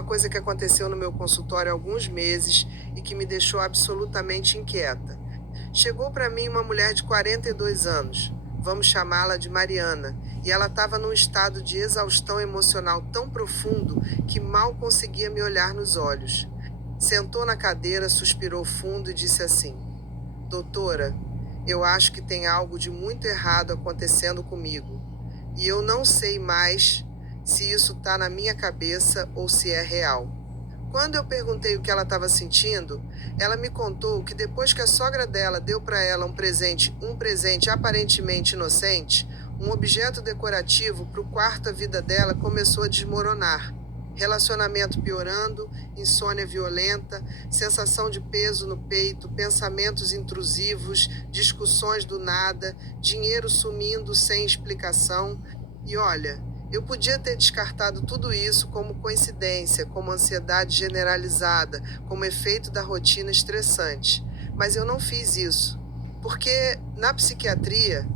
uma coisa que aconteceu no meu consultório há alguns meses e que me deixou absolutamente inquieta. Chegou para mim uma mulher de 42 anos, vamos chamá-la de Mariana, e ela estava num estado de exaustão emocional tão profundo que mal conseguia me olhar nos olhos. Sentou na cadeira, suspirou fundo e disse assim: Doutora, eu acho que tem algo de muito errado acontecendo comigo. E eu não sei mais se isso está na minha cabeça ou se é real. Quando eu perguntei o que ela estava sentindo, ela me contou que depois que a sogra dela deu para ela um presente aparentemente inocente, um objeto decorativo para o quarto, a vida dela começou a desmoronar. Relacionamento piorando, insônia violenta, sensação de peso no peito, pensamentos intrusivos, discussões do nada, dinheiro sumindo sem explicação. E olha, eu podia ter descartado tudo isso como coincidência, como ansiedade generalizada, como efeito da rotina estressante. Mas eu não fiz isso. Porque na psiquiatria,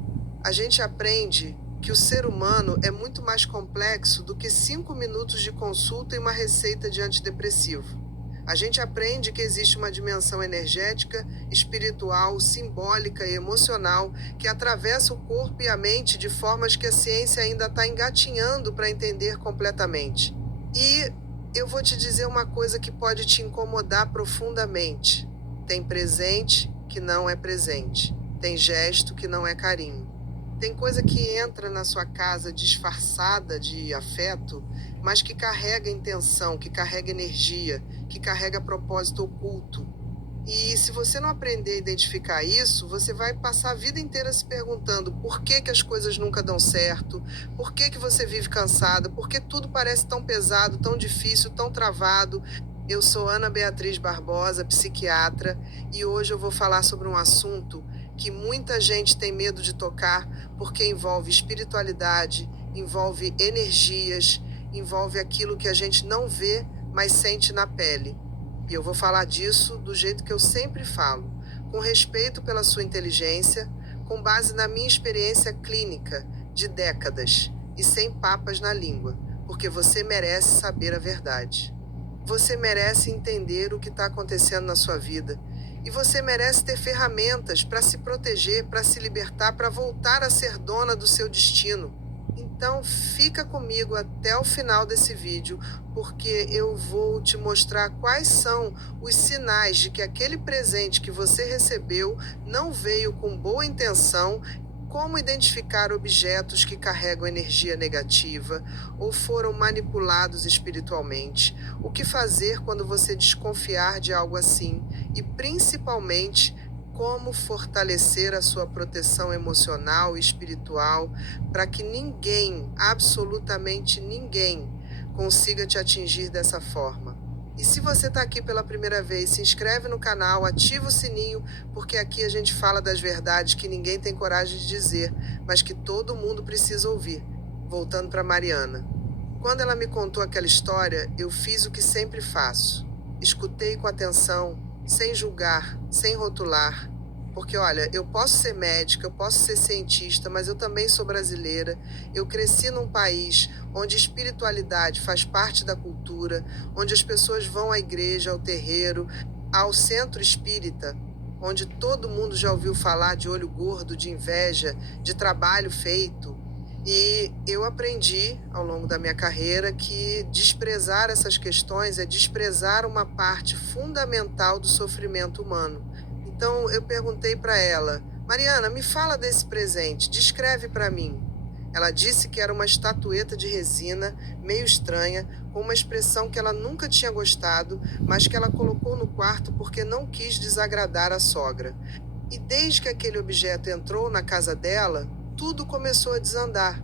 a gente aprende que o ser humano é muito mais complexo do que 5 minutos de consulta e uma receita de antidepressivo. A gente aprende que existe uma dimensão energética, espiritual, simbólica e emocional que atravessa o corpo e a mente de formas que a ciência ainda está engatinhando para entender completamente. E eu vou te dizer uma coisa que pode te incomodar profundamente. Tem presente que não é presente. Tem gesto que não é carinho. Tem coisa que entra na sua casa disfarçada de afeto, mas que carrega intenção, que carrega energia, que carrega propósito oculto. E se você não aprender a identificar isso, você vai passar a vida inteira se perguntando por que que as coisas nunca dão certo, por que que você vive cansada, por que tudo parece tão pesado, tão difícil, tão travado. Eu sou Ana Beatriz Barbosa, psiquiatra, e hoje eu vou falar sobre um assunto que muita gente tem medo de tocar, porque envolve espiritualidade, envolve energias, envolve aquilo que a gente não vê, mas sente na pele. E eu vou falar disso do jeito que eu sempre falo, com respeito pela sua inteligência, com base na minha experiência clínica de décadas e sem papas na língua, porque você merece saber a verdade. Você merece entender o que está acontecendo na sua vida. E você merece ter ferramentas para se proteger, para se libertar, para voltar a ser dona do seu destino. Então fica comigo até o final desse vídeo, porque eu vou te mostrar quais são os sinais de que aquele presente que você recebeu não veio com boa intenção, como identificar objetos que carregam energia negativa ou foram manipulados espiritualmente, o que fazer quando você desconfiar de algo assim e, principalmente, como fortalecer a sua proteção emocional e espiritual para que ninguém, absolutamente ninguém, consiga te atingir dessa forma. E se você está aqui pela primeira vez, se inscreve no canal, ativa o sininho, porque aqui a gente fala das verdades que ninguém tem coragem de dizer, mas que todo mundo precisa ouvir. Voltando para Mariana. Quando ela me contou aquela história, eu fiz o que sempre faço. Escutei com atenção, sem julgar, sem rotular. Porque, olha, eu posso ser médica, eu posso ser cientista, mas eu também sou brasileira. Eu cresci num país onde espiritualidade faz parte da cultura, onde as pessoas vão à igreja, ao terreiro, ao centro espírita, onde todo mundo já ouviu falar de olho gordo, de inveja, de trabalho feito. E eu aprendi, ao longo da minha carreira, que desprezar essas questões é desprezar uma parte fundamental do sofrimento humano. Então eu perguntei para ela: Mariana, me fala desse presente, descreve para mim. Ela disse que era uma estatueta de resina, meio estranha, com uma expressão que ela nunca tinha gostado, mas que ela colocou no quarto porque não quis desagradar a sogra. E desde que aquele objeto entrou na casa dela, tudo começou a desandar.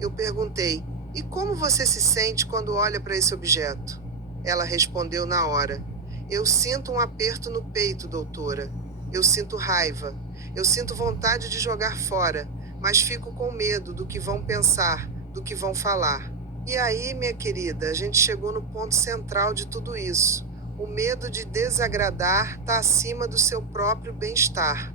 Eu perguntei: e como você se sente quando olha para esse objeto? Ela respondeu na hora: eu sinto um aperto no peito, doutora. Eu sinto raiva. Eu sinto vontade de jogar fora, mas fico com medo do que vão pensar, do que vão falar. E aí, minha querida, a gente chegou no ponto central de tudo isso. O medo de desagradar está acima do seu próprio bem-estar.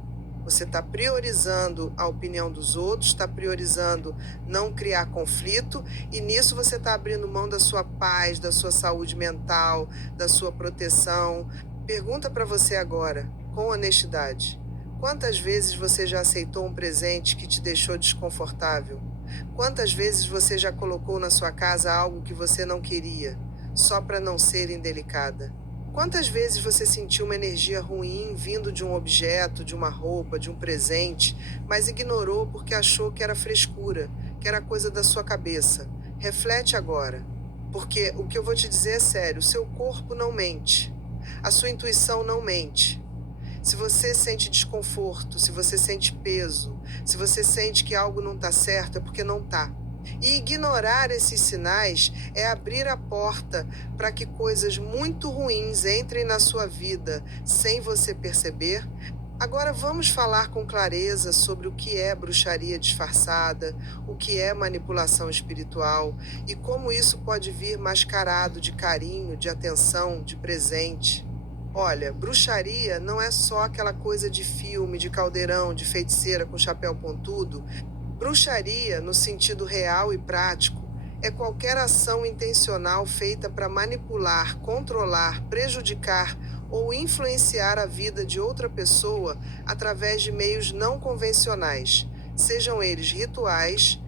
Você está priorizando a opinião dos outros, está priorizando não criar conflito, e nisso você está abrindo mão da sua paz, da sua saúde mental, da sua proteção. Pergunta para você agora, com honestidade: quantas vezes você já aceitou um presente que te deixou desconfortável? Quantas vezes você já colocou na sua casa algo que você não queria, só para não ser indelicada? Quantas vezes você sentiu uma energia ruim vindo de um objeto, de uma roupa, de um presente, mas ignorou porque achou que era frescura, que era coisa da sua cabeça? Reflete agora, porque o que eu vou te dizer é sério: o seu corpo não mente, a sua intuição não mente. Se você sente desconforto, se você sente peso, se você sente que algo não está certo, é porque não está. E ignorar esses sinais é abrir a porta para que coisas muito ruins entrem na sua vida sem você perceber. Agora vamos falar com clareza sobre o que é bruxaria disfarçada, o que é manipulação espiritual e como isso pode vir mascarado de carinho, de atenção, de presente. Olha, bruxaria não é só aquela coisa de filme, de caldeirão, de feiticeira com chapéu pontudo. Bruxaria, no sentido real e prático, é qualquer ação intencional feita para manipular, controlar, prejudicar ou influenciar a vida de outra pessoa através de meios não convencionais, sejam eles rituais,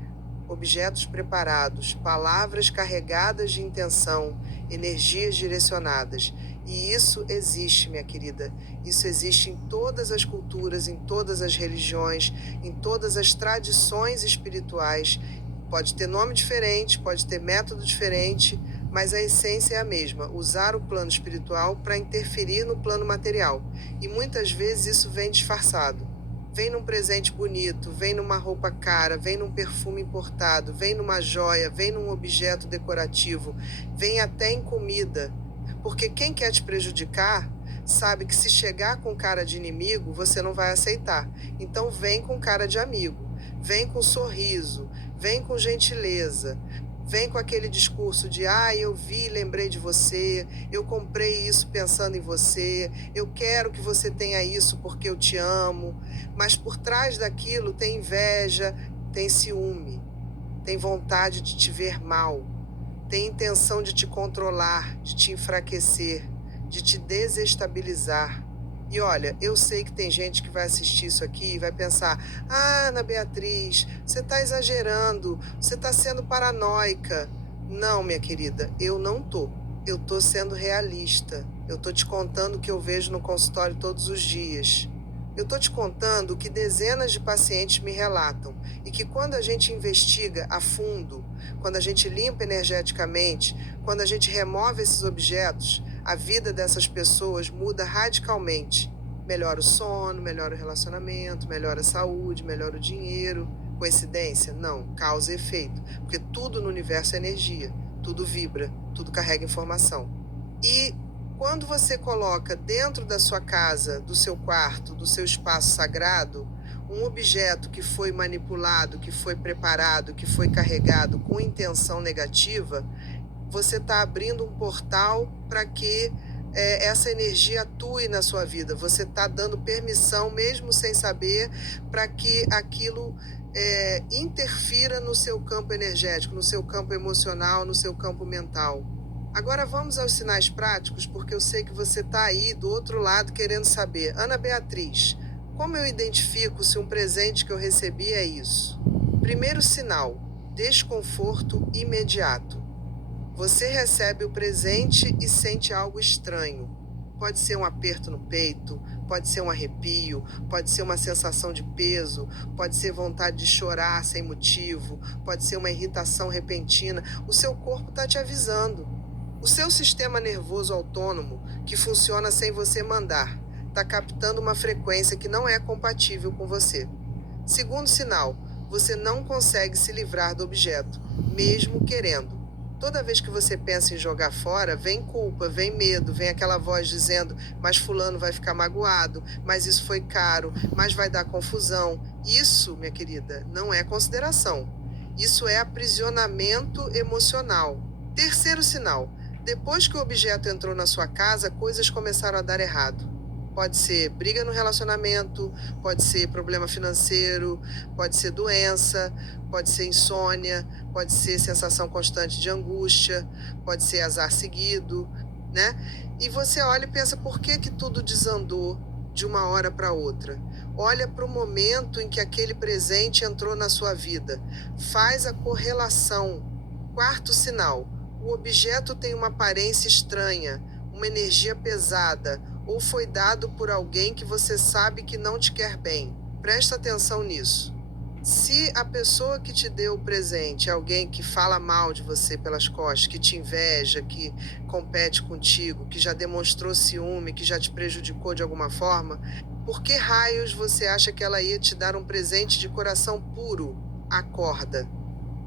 objetos preparados, palavras carregadas de intenção, energias direcionadas. E isso existe, minha querida. Isso existe em todas as culturas, em todas as religiões, em todas as tradições espirituais. Pode ter nome diferente, pode ter método diferente, mas a essência é a mesma: usar o plano espiritual para interferir no plano material. E muitas vezes isso vem disfarçado. Vem num presente bonito, vem numa roupa cara, vem num perfume importado, vem numa joia, vem num objeto decorativo, vem até em comida. Porque quem quer te prejudicar sabe que se chegar com cara de inimigo, você não vai aceitar. Então vem com cara de amigo, vem com sorriso, vem com gentileza. Vem com aquele discurso de: eu vi, lembrei de você, eu comprei isso pensando em você, eu quero que você tenha isso porque eu te amo. Mas por trás daquilo tem inveja, tem ciúme, tem vontade de te ver mal, tem intenção de te controlar, de te enfraquecer, de te desestabilizar. E olha, eu sei que tem gente que vai assistir isso aqui e vai pensar: Ana Beatriz, você está exagerando, você está sendo paranoica. Não, minha querida, eu não tô. Eu tô sendo realista. Eu tô te contando o que eu vejo no consultório todos os dias. Eu tô te contando o que dezenas de pacientes me relatam e que quando a gente investiga a fundo, quando a gente limpa energeticamente, quando a gente remove esses objetos, a vida dessas pessoas muda radicalmente. Melhora o sono, melhora o relacionamento, melhora a saúde, melhora o dinheiro. Coincidência? Não, causa e efeito. Porque tudo no universo é energia, tudo vibra, tudo carrega informação. E quando você coloca dentro da sua casa, do seu quarto, do seu espaço sagrado, um objeto que foi manipulado, que foi preparado, que foi carregado com intenção negativa, você está abrindo um portal para que essa energia atue na sua vida. Você está dando permissão, mesmo sem saber, para que aquilo interfira no seu campo energético, no seu campo emocional, no seu campo mental. Agora vamos aos sinais práticos, porque eu sei que você está aí do outro lado querendo saber: Ana Beatriz, como eu identifico se um presente que eu recebi é isso? Primeiro sinal: desconforto imediato. Você recebe o presente e sente algo estranho. Pode ser um aperto no peito, pode ser um arrepio, pode ser uma sensação de peso, pode ser vontade de chorar sem motivo, pode ser uma irritação repentina. O seu corpo está te avisando. O seu sistema nervoso autônomo, que funciona sem você mandar, está captando uma frequência que não é compatível com você. Segundo sinal: você não consegue se livrar do objeto, mesmo querendo. Toda vez que você pensa em jogar fora, vem culpa, vem medo, vem aquela voz dizendo: mas fulano vai ficar magoado, mas isso foi caro, mas vai dar confusão. Isso, minha querida, não é consideração. Isso é aprisionamento emocional. Terceiro sinal: depois que o objeto entrou na sua casa, coisas começaram a dar errado. Pode ser briga no relacionamento, pode ser problema financeiro, pode ser doença, pode ser insônia, pode ser sensação constante de angústia, pode ser azar seguido, né? E você olha e pensa, por que que tudo desandou de uma hora para outra? Olha para o momento em que aquele presente entrou na sua vida. Faz a correlação. Quarto sinal: o objeto tem uma aparência estranha, uma energia pesada, ou foi dado por alguém que você sabe que não te quer bem. Presta atenção nisso. Se a pessoa que te deu o presente é alguém que fala mal de você pelas costas, que te inveja, que compete contigo, que já demonstrou ciúme, que já te prejudicou de alguma forma, por que raios você acha que ela ia te dar um presente de coração puro? Acorda.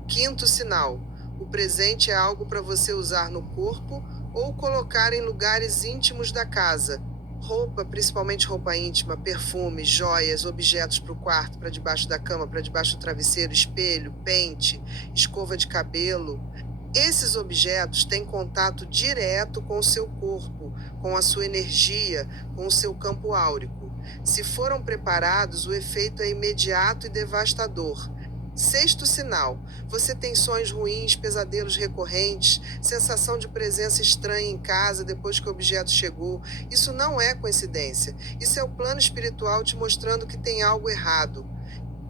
Quinto sinal: o presente é algo para você usar no corpo ou colocar em lugares íntimos da casa. Roupa, principalmente roupa íntima, perfume, joias, objetos para o quarto, para debaixo da cama, para debaixo do travesseiro, espelho, pente, escova de cabelo. Esses objetos têm contato direto com o seu corpo, com a sua energia, com o seu campo áurico. Se foram preparados, o efeito é imediato e devastador. Sexto sinal: você tem sonhos ruins, pesadelos recorrentes, sensação de presença estranha em casa depois que o objeto chegou. Isso não é coincidência. Isso é o plano espiritual te mostrando que tem algo errado.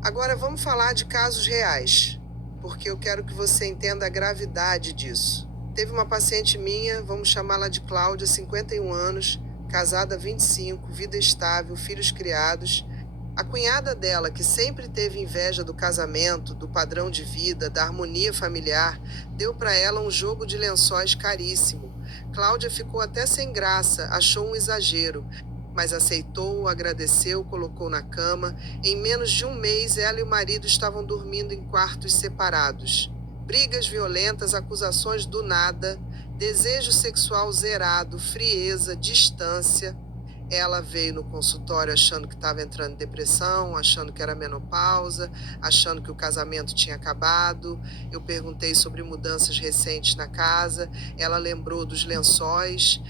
Agora vamos falar de casos reais, porque eu quero que você entenda a gravidade disso. Teve uma paciente minha, vamos chamá-la de Cláudia, 51 anos, casada há 25, vida estável, filhos criados. A cunhada dela, que sempre teve inveja do casamento, do padrão de vida, da harmonia familiar, deu para ela um jogo de lençóis caríssimo. Cláudia ficou até sem graça, achou um exagero, mas aceitou, agradeceu, colocou na cama. Em menos de um mês, ela e o marido estavam dormindo em quartos separados. Brigas violentas, acusações do nada, desejo sexual zerado, frieza, distância. Ela veio no consultório achando que estava entrando em depressão, achando que era menopausa, achando que o casamento tinha acabado. Eu perguntei sobre mudanças recentes na casa. Ela lembrou dos lençóis.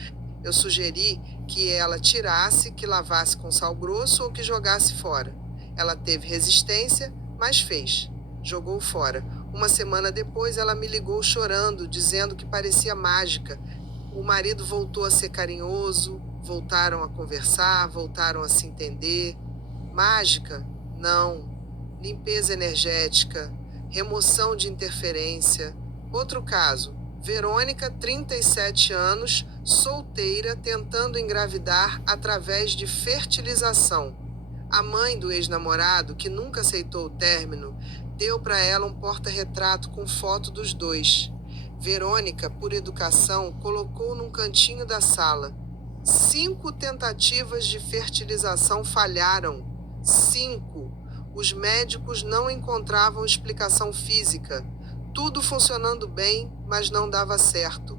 Eu sugeri que ela tirasse, que lavasse com sal grosso ou que jogasse fora. Ela teve resistência, mas fez. Jogou fora. Uma semana depois, ela me ligou chorando, dizendo que parecia mágica. O marido voltou a ser carinhoso, voltaram a conversar, voltaram a se entender. Mágica? Não. Limpeza energética, remoção de interferência. Outro caso: Verônica, 37 anos, solteira, tentando engravidar através de fertilização. A mãe do ex-namorado, que nunca aceitou o término, deu para ela um porta-retrato com foto dos dois. Verônica, por educação, colocou num cantinho da sala. 5 tentativas de fertilização falharam. 5. Os médicos não encontravam explicação física. Tudo funcionando bem, mas não dava certo.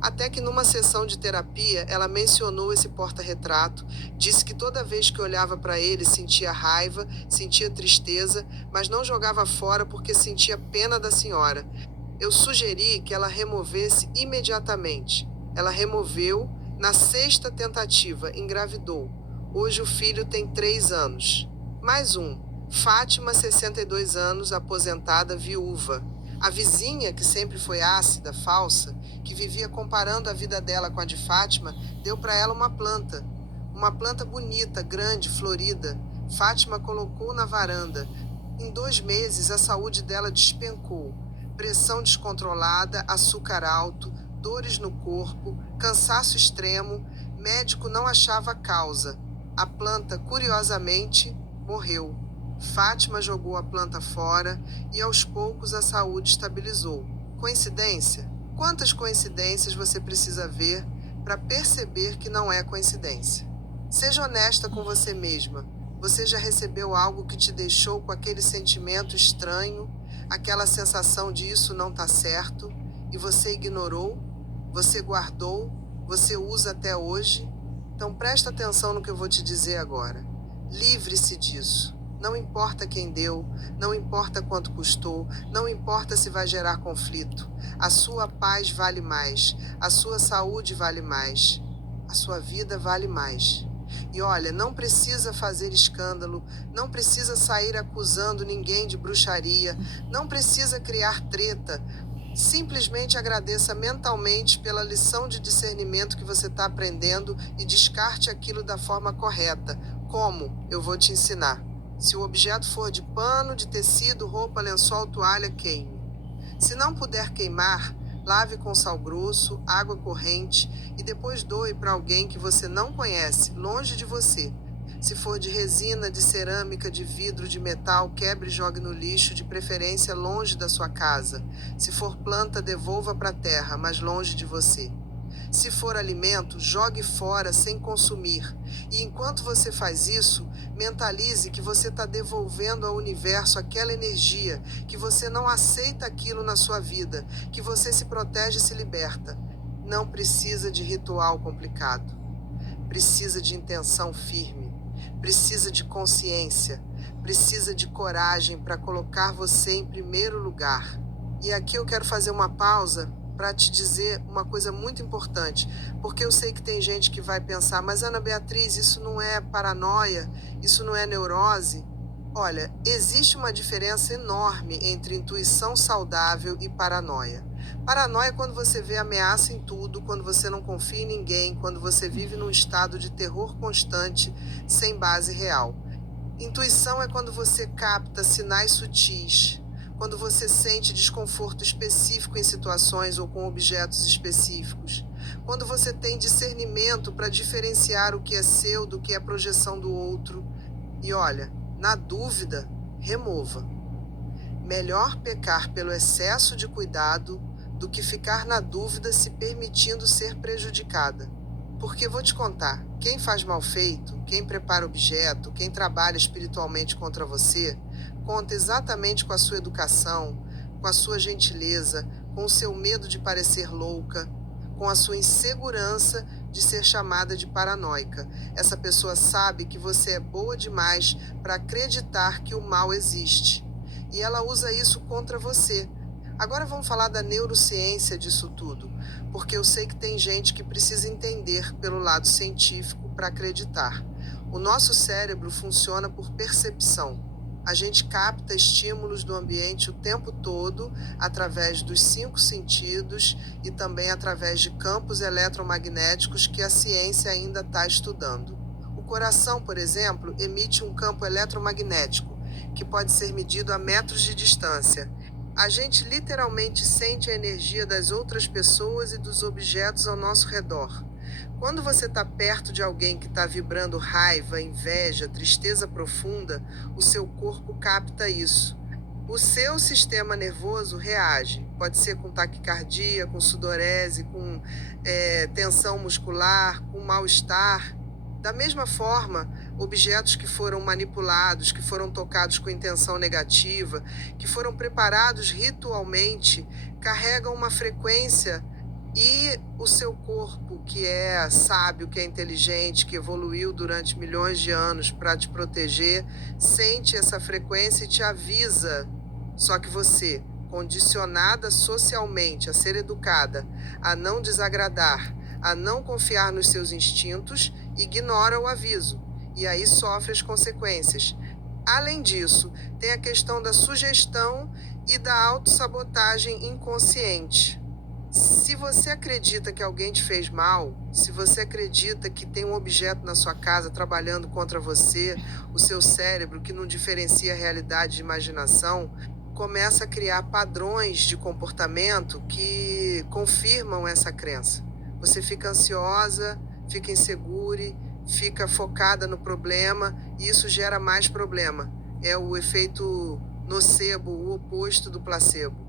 Até que numa sessão de terapia, ela mencionou esse porta-retrato, disse que toda vez que olhava para ele sentia raiva, sentia tristeza, mas não jogava fora porque sentia pena da senhora. Eu sugeri que ela removesse imediatamente. Ela removeu. Na 6ª tentativa, engravidou. Hoje o filho tem 3 anos. Mais um. Fátima, 62 anos, aposentada, viúva. A vizinha, que sempre foi ácida, falsa, que vivia comparando a vida dela com a de Fátima, deu para ela uma planta. Uma planta bonita, grande, florida. Fátima colocou na varanda. Em 2 meses, a saúde dela despencou. Pressão descontrolada, açúcar alto, dores no corpo, cansaço extremo. Médico não achava a causa. A planta, curiosamente, morreu. Fátima jogou a planta fora e aos poucos a saúde estabilizou. Coincidência? Quantas coincidências você precisa ver para perceber que não é coincidência? Seja honesta com você mesma. Você já recebeu algo que te deixou com aquele sentimento estranho, aquela sensação de isso não está certo, e você ignorou? Você guardou? Você usa até hoje? Então presta atenção no que eu vou te dizer agora. Livre-se disso. Não importa quem deu, não importa quanto custou, não importa se vai gerar conflito. A sua paz vale mais, a sua saúde vale mais, a sua vida vale mais. E olha, não precisa fazer escândalo, não precisa sair acusando ninguém de bruxaria, não precisa criar treta. Simplesmente agradeça mentalmente pela lição de discernimento que você está aprendendo e descarte aquilo da forma correta. Como? Eu vou te ensinar. Se o objeto for de pano, de tecido, roupa, lençol, toalha, queime. Se não puder queimar, lave com sal grosso, água corrente e depois doe para alguém que você não conhece, longe de você. Se for de resina, de cerâmica, de vidro, de metal, quebre e jogue no lixo, de preferência longe da sua casa. Se for planta, devolva para a terra, mas longe de você. Se for alimento, jogue fora sem consumir. E enquanto você faz isso, mentalize que você está devolvendo ao universo aquela energia, que você não aceita aquilo na sua vida, que você se protege e se liberta. Não precisa de ritual complicado. Precisa de intenção firme. Precisa de consciência. Precisa de coragem para colocar você em primeiro lugar. E aqui eu quero fazer uma pausa para te dizer uma coisa muito importante, porque eu sei que tem gente que vai pensar, mas Ana Beatriz, isso não é paranoia, isso não é neurose. Olha, existe uma diferença enorme entre intuição saudável e paranoia. Paranoia é quando você vê ameaça em tudo, quando você não confia em ninguém, quando você vive num estado de terror constante, sem base real. Intuição é quando você capta sinais sutis, quando você sente desconforto específico em situações ou com objetos específicos, quando você tem discernimento para diferenciar o que é seu do que é projeção do outro. E olha, na dúvida, remova. Melhor pecar pelo excesso de cuidado do que ficar na dúvida se permitindo ser prejudicada. Porque vou te contar, quem faz mal feito, quem prepara objeto, quem trabalha espiritualmente contra você, conta exatamente com a sua educação, com a sua gentileza, com o seu medo de parecer louca, com a sua insegurança de ser chamada de paranoica. Essa pessoa sabe que você é boa demais para acreditar que o mal existe. E ela usa isso contra você. Agora vamos falar da neurociência disso tudo, porque eu sei que tem gente que precisa entender pelo lado científico para acreditar. O nosso cérebro funciona por percepção. A gente capta estímulos do ambiente o tempo todo, através dos 5 sentidos e também através de campos eletromagnéticos que a ciência ainda está estudando. O coração, por exemplo, emite um campo eletromagnético, que pode ser medido a metros de distância. A gente literalmente sente a energia das outras pessoas e dos objetos ao nosso redor. Quando você está perto de alguém que está vibrando raiva, inveja, tristeza profunda, o seu corpo capta isso. O seu sistema nervoso reage. Pode ser com taquicardia, com sudorese, com tensão muscular, com mal-estar. Da mesma forma, objetos que foram manipulados, que foram tocados com intenção negativa, que foram preparados ritualmente, carregam uma frequência e o seu corpo, que é sábio, que é inteligente, que evoluiu durante milhões de anos para te proteger, sente essa frequência e te avisa. Só que você, condicionada socialmente a ser educada, a não desagradar, a não confiar nos seus instintos, ignora o aviso e aí sofre as consequências. Além disso, tem a questão da sugestão e da autossabotagem inconsciente. Se você acredita que alguém te fez mal, se você acredita que tem um objeto na sua casa trabalhando contra você, o seu cérebro, que não diferencia realidade de imaginação, começa a criar padrões de comportamento que confirmam essa crença. Você fica ansiosa, fica insegura, fica focada no problema e isso gera mais problema. É o efeito nocebo, o oposto do placebo.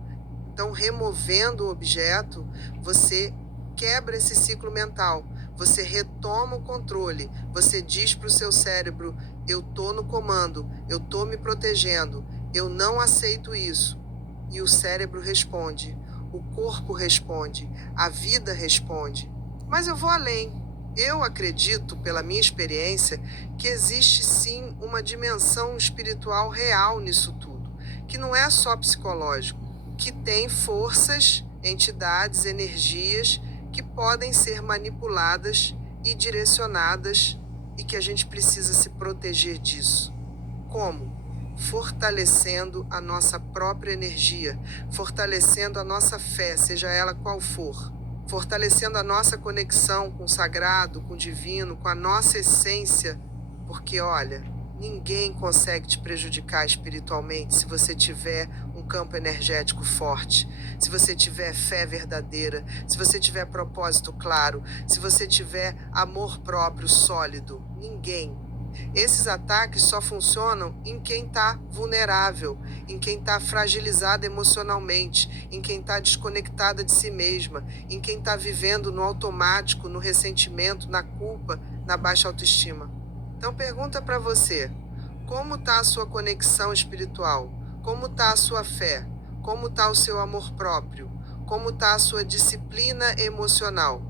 Então, removendo o objeto, você quebra esse ciclo mental. Você retoma o controle. Você diz para o seu cérebro: eu estou no comando, eu estou me protegendo, eu não aceito isso. E o cérebro responde, o corpo responde, a vida responde. Mas eu vou além. Eu acredito, pela minha experiência, que existe sim uma dimensão espiritual real nisso tudo, que não é só psicológico, que tem forças, entidades, energias que podem ser manipuladas e direcionadas e que a gente precisa se proteger disso. Como? Fortalecendo a nossa própria energia, fortalecendo a nossa fé, seja ela qual for, fortalecendo a nossa conexão com o sagrado, com o divino, com a nossa essência, porque olha, ninguém consegue te prejudicar espiritualmente se você tiver um campo energético forte, se você tiver fé verdadeira, se você tiver propósito claro, se você tiver amor próprio sólido. Ninguém. Esses ataques só funcionam em quem está vulnerável, em quem está fragilizado emocionalmente, em quem está desconectada de si mesma, em quem está vivendo no automático, no ressentimento, na culpa, na baixa autoestima. Então pergunta para você, como está a sua conexão espiritual? Como está a sua fé? Como está o seu amor próprio? Como está a sua disciplina emocional?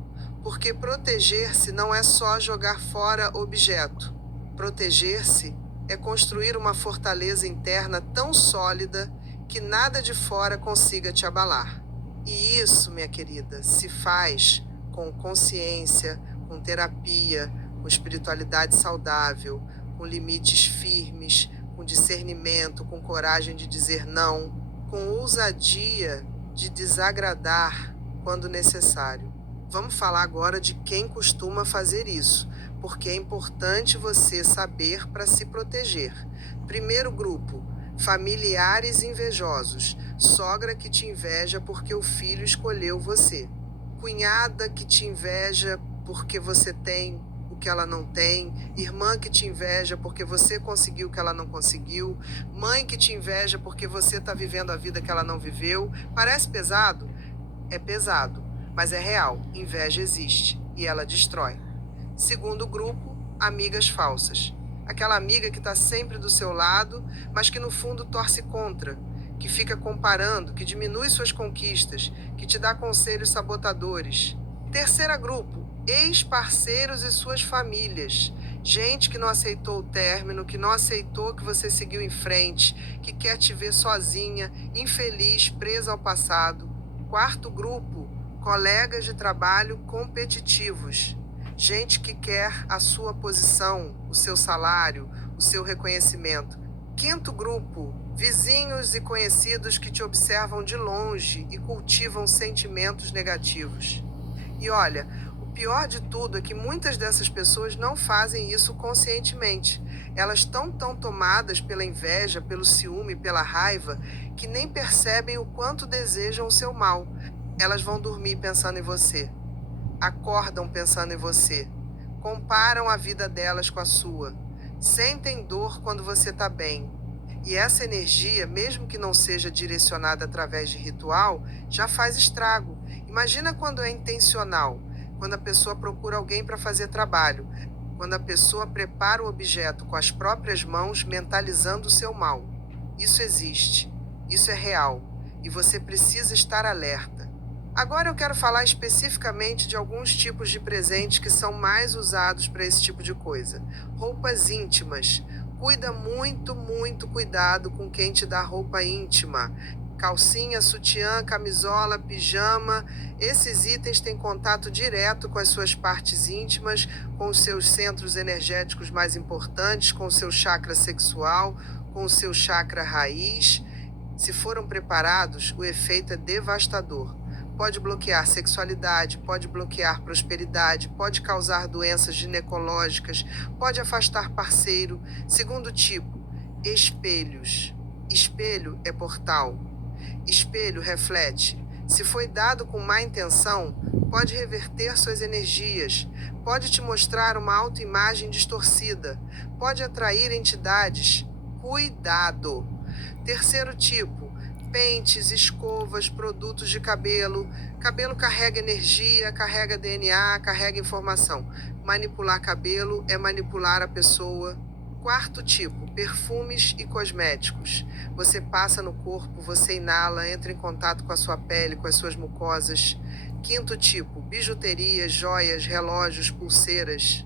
Porque proteger-se não é só jogar fora objeto. Proteger-se é construir uma fortaleza interna tão sólida que nada de fora consiga te abalar. E isso, minha querida, se faz com consciência, com terapia, com espiritualidade saudável, com limites firmes, com discernimento, com coragem de dizer não, com ousadia de desagradar quando necessário. Vamos falar agora de quem costuma fazer isso, porque é importante você saber para se proteger. Primeiro grupo, familiares invejosos, sogra que te inveja porque o filho escolheu você, cunhada que te inveja porque você tem o que ela não tem, irmã que te inveja porque você conseguiu o que ela não conseguiu, mãe que te inveja porque você está vivendo a vida que ela não viveu. Parece pesado? É pesado, mas é real. Inveja existe e ela destrói. Segundo grupo, amigas falsas. Aquela amiga que está sempre do seu lado, mas que no fundo torce contra, que fica comparando, que diminui suas conquistas, que te dá conselhos sabotadores. Terceiro grupo, ex-parceiros e suas famílias. Gente que não aceitou o término, que não aceitou que você seguiu em frente, que quer te ver sozinha, infeliz, presa ao passado. Quarto grupo, colegas de trabalho competitivos. Gente que quer a sua posição, o seu salário, o seu reconhecimento. Quinto grupo, vizinhos e conhecidos que te observam de longe e cultivam sentimentos negativos. E olha, o pior de tudo é que muitas dessas pessoas não fazem isso conscientemente. Elas estão tão tomadas pela inveja, pelo ciúme, pela raiva, que nem percebem o quanto desejam o seu mal. Elas vão dormir pensando em você, acordam pensando em você, comparam a vida delas com a sua, sentem dor quando você está bem. E essa energia, mesmo que não seja direcionada através de ritual, já faz estrago. Imagina quando é intencional, quando a pessoa procura alguém para fazer trabalho, quando a pessoa prepara o objeto com as próprias mãos, mentalizando o seu mal. Isso existe, isso é real, e você precisa estar alerta. Agora eu quero falar especificamente de alguns tipos de presentes que são mais usados para esse tipo de coisa. Roupas íntimas. Cuida muito, muito cuidado com quem te dá roupa íntima. Calcinha, sutiã, camisola, pijama. Esses itens têm contato direto com as suas partes íntimas, com os seus centros energéticos mais importantes, com o seu chakra sexual, com o seu chakra raiz. Se foram preparados, o efeito é devastador. Pode bloquear sexualidade, pode bloquear prosperidade, pode causar doenças ginecológicas, pode afastar parceiro. Segundo tipo, espelhos. Espelho é portal. Espelho reflete. Se foi dado com má intenção, pode reverter suas energias, pode te mostrar uma autoimagem distorcida, pode atrair entidades. Cuidado! Terceiro tipo, pentes, escovas, produtos de cabelo. Cabelo carrega energia, carrega DNA, carrega informação. Manipular cabelo é manipular a pessoa. Quarto tipo, perfumes e cosméticos. Você passa no corpo, você inala, entra em contato com a sua pele, com as suas mucosas. Quinto tipo, bijuterias, joias, relógios, pulseiras.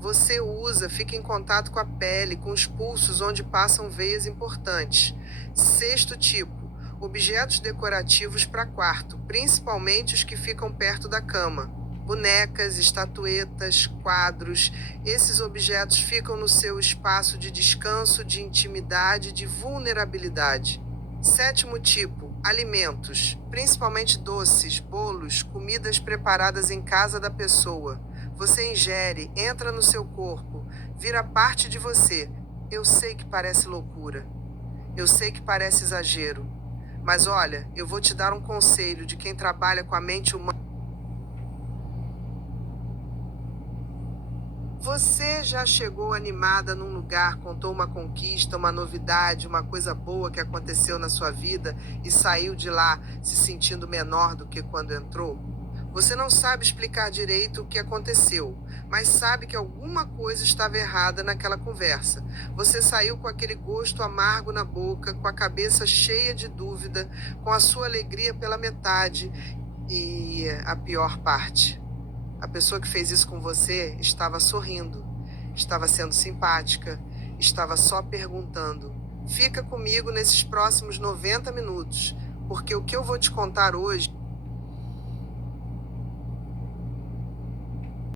Você usa, fica em contato com a pele, com os pulsos onde passam veias importantes. Sexto tipo, objetos decorativos para quarto, principalmente os que ficam perto da cama. Bonecas, estatuetas, quadros, esses objetos ficam no seu espaço de descanso, de intimidade, de vulnerabilidade. Sétimo tipo, alimentos, principalmente doces, bolos, comidas preparadas em casa da pessoa. Você ingere, entra no seu corpo, vira parte de você. Eu sei que parece loucura, eu sei que parece exagero, mas olha, eu vou te dar um conselho de quem trabalha com a mente humana. Você já chegou animada num lugar, contou uma conquista, uma novidade, uma coisa boa que aconteceu na sua vida e saiu de lá se sentindo menor do que quando entrou? Você não sabe explicar direito o que aconteceu, mas sabe que alguma coisa estava errada naquela conversa. Você saiu com aquele gosto amargo na boca, com a cabeça cheia de dúvida, com a sua alegria pela metade e a pior parte. A pessoa que fez isso com você estava sorrindo, estava sendo simpática, estava só perguntando. Fica comigo nesses próximos 90 minutos, porque o que eu vou te contar hoje